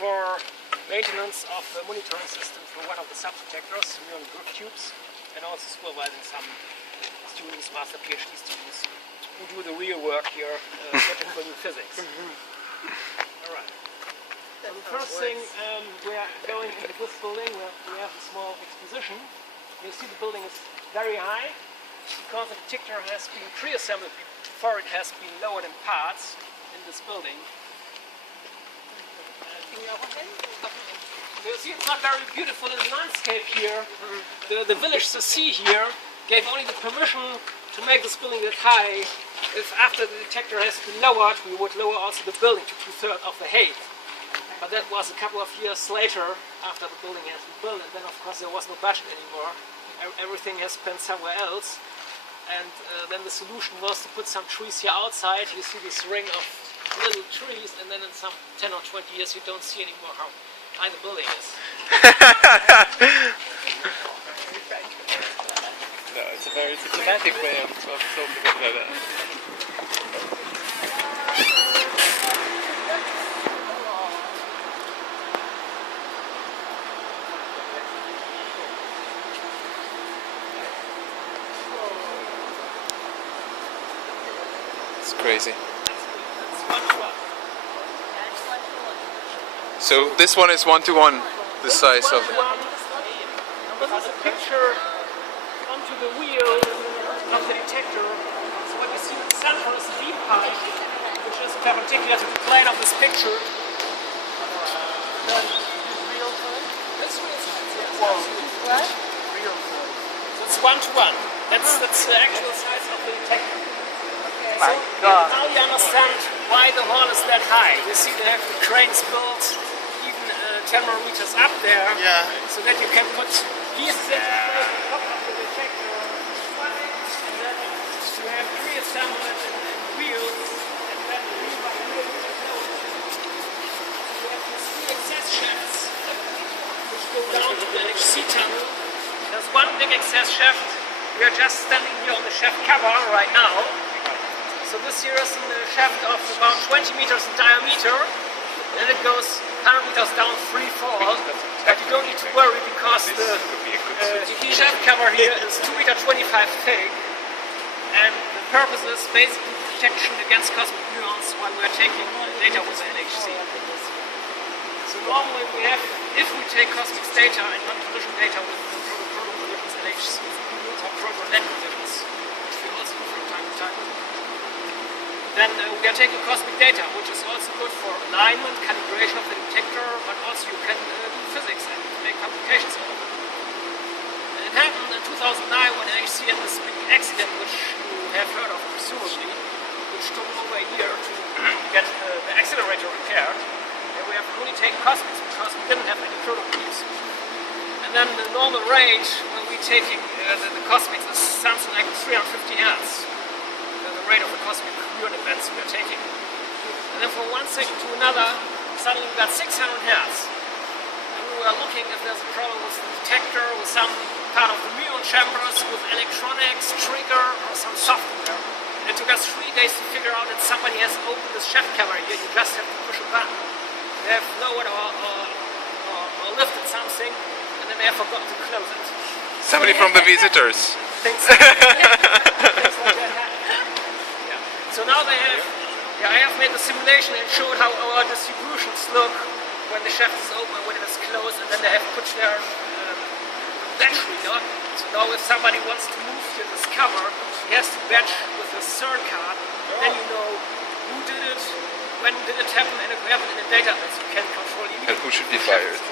for maintenance of the monitoring system for one of the sub-detectors, neon group tubes, and also supervising some students, master PhD students, who do the real work here, getting new physics. Alright. So the first thing, we are going into this building where we have a small exposition. You see the building is very high because the detector has been pre-assembled before it has been lowered in parts in this building. You see it's not very beautiful in the landscape here. The village, the sea here, gave only the permission to make this building that high. If after the detector has been lowered, we would lower also the building to 2/3 of the height. But that was a couple of years later, after the building has been built, and then of course there was no budget anymore. Everything has spent somewhere else. And then the solution was to put some trees here outside. You see this ring of little trees, and then in some 10 or 20 years you don't see anymore how high the building is. No, it's a very diplomatic way of talking about that. It's crazy. So this one is 1:1, the size of it. This is a picture onto the wheel of the detector. So what you see in the center is the beam pipe, which is perpendicular to the plane of this picture. Then real size. This real size, yes. What? Real size. So it's 1:1. That's the actual size of the detector. Okay. So now you understand why the hall is that high. You see they have the cranes built even 10 more meters up there, so that you can put pieces into place on top of the detector, and then you have pre-assembled it in wheels, and then wheel by wheel you have these 3 access shafts which go down to the LHC tunnel. There's one big access shaft. We are just standing here on the shaft cover right now. So this here is a shaft of about 20 meters in diameter, and it goes 100 meters down free fall. But you don't need to worry because the shaft cover here is 2.25 meters thick, and the purpose is basically protection against cosmic muons while we are taking data with the LHC. So normally we have, if we take cosmic data and non-collision data with the proto collisions LHC, or proto-net collisions, which we also do from time to time, then we are taking cosmic data, which is also good for alignment, calibration of the detector, but also you can do physics and make publications out of it. And it happened in 2009 when LHC had this big accident, which you have heard of presumably, which took over a year to get the accelerator repaired. And we have only taken cosmics because we didn't have any prototypes. And then the normal rate when we're taking the cosmics is something like 350 Hz. The rate of the cosmic muon events we are taking. And then from one second to another, suddenly we got 600 Hz. And we were looking if there's a problem with the detector, with some part of the muon chambers, with electronics, trigger, or some software. And it took us 3 days to figure out that somebody has opened this shaft cover here. You just have to push a button. They have lowered or lifted something, and then they have forgotten to close it. Somebody from the visitors. Things like that happen. So now they have, I have made the simulation and showed how our distributions look when the shaft is open and when it is closed, and then they have put their batch reader. So now if somebody wants to move to this cover, he has to batch with a CERN card, then you know who did it, when did it happen, and if we have it in a database, you can control immediately. And who should be fired.